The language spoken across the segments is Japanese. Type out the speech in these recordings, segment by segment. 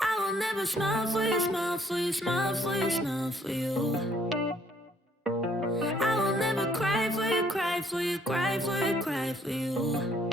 I will never smile for you, smile for you, smile for you, smile for you. I will never cry for you, cry for you, cry for you, cry for you.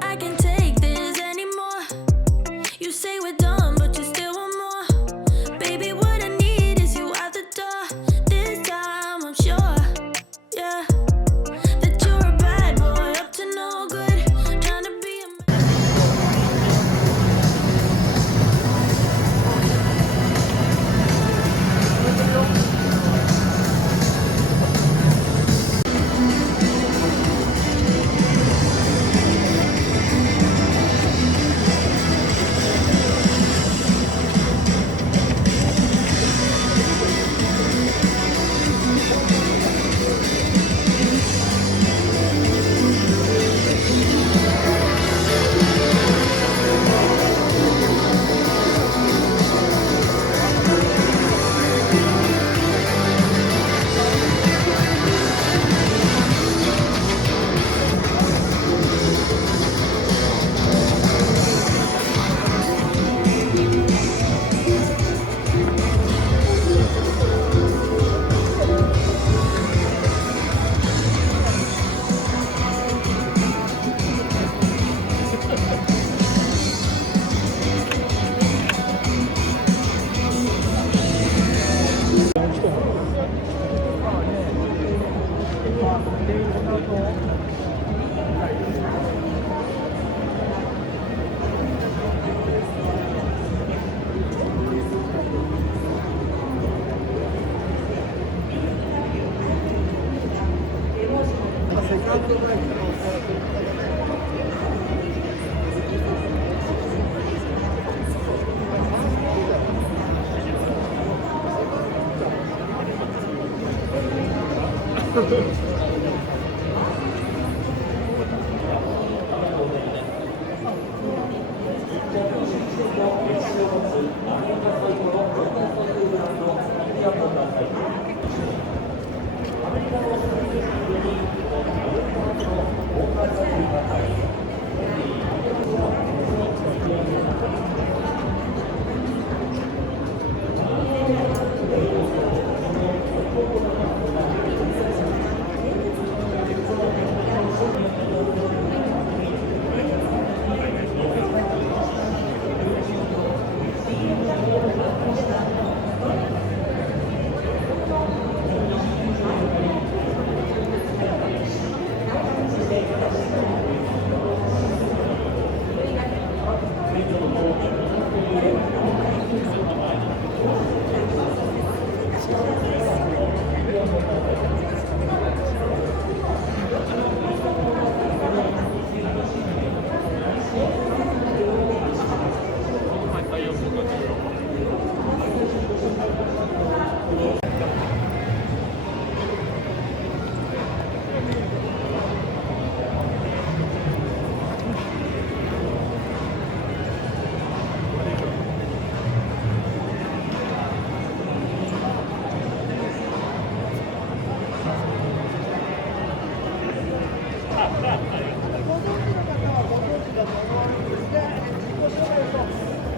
I can't take this anymore. You say we're done, but you still want more. Baby, what I need is you out the door. This time I'm sure, yeah, that you're a bad boy, up to no good. Trying to be a man.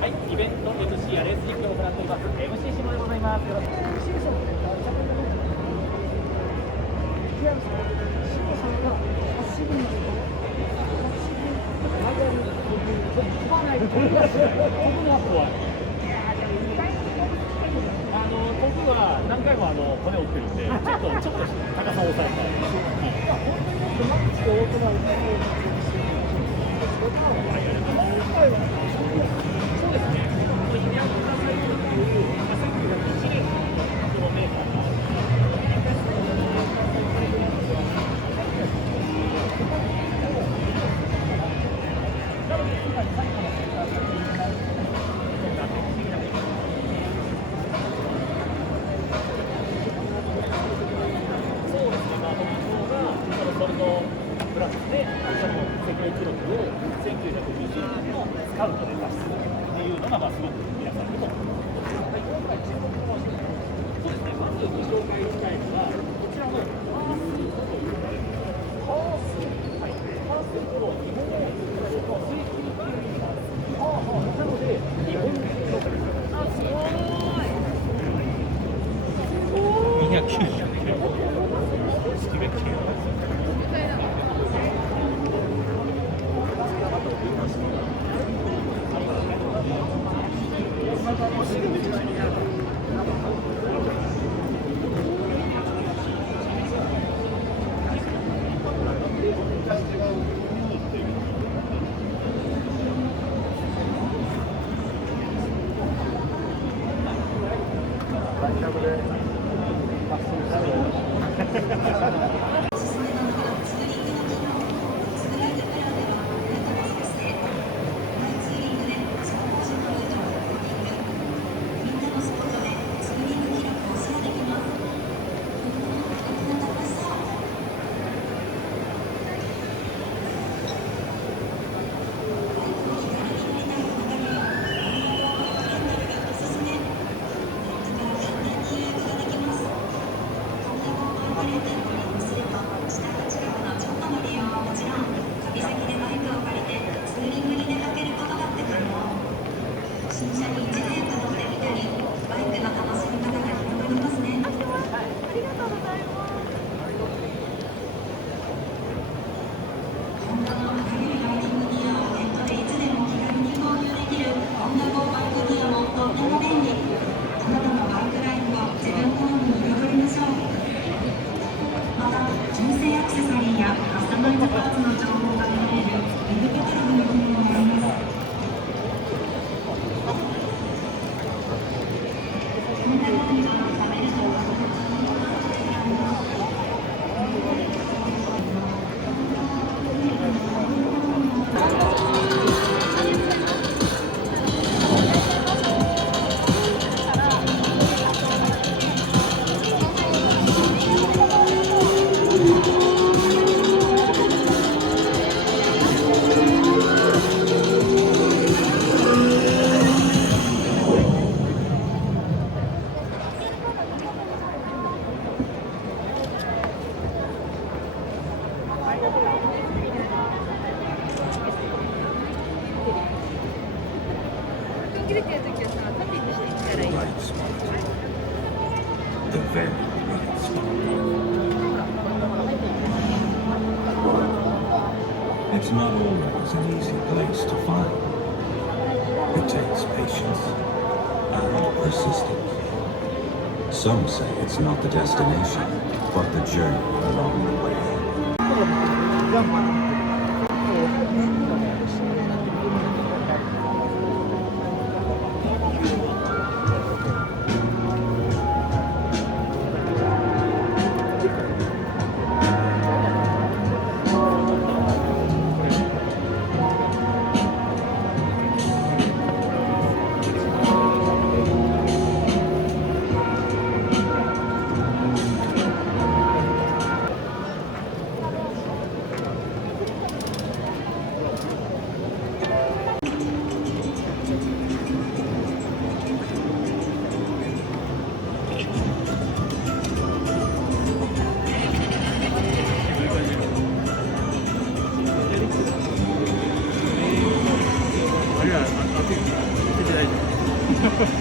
はい、イベント MC やレース実況を行っております MC 下でございます。よろしくお願いします。僕は何回も骨折ってるんで、ちょっと高さを抑えたい。そうですね。これ、ヒデアンドラサイトっていう、1901年のこのメーカーが。そうですね。特徴が、ソルトプラスで、世界記録を1920年のスカウトで出すっていうのが、すごく皆さんにも。今回注目のそうですね。まずご紹介したいのは、こちらのハースというハースプロ、日本語の水球っていう意味があるんです。好きめっちゃ切れてる時はさ、縦にしていったらいい。 Right spot. The very right spot. It's not always an easy place to find. It takes patience and persistence. Some say it's not the destination, but the journey along the way. こ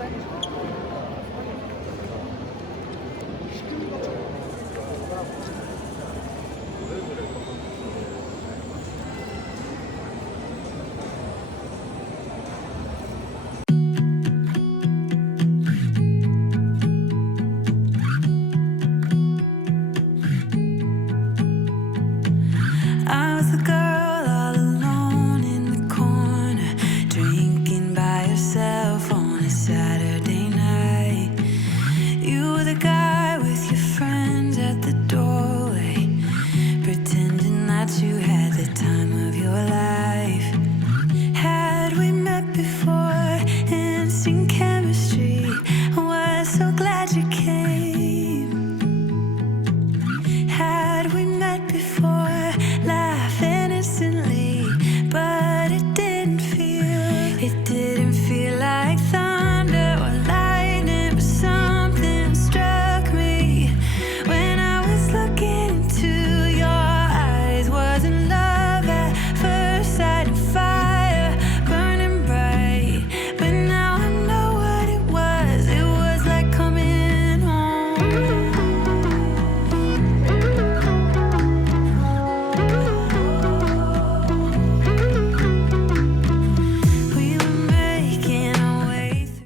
Gracias.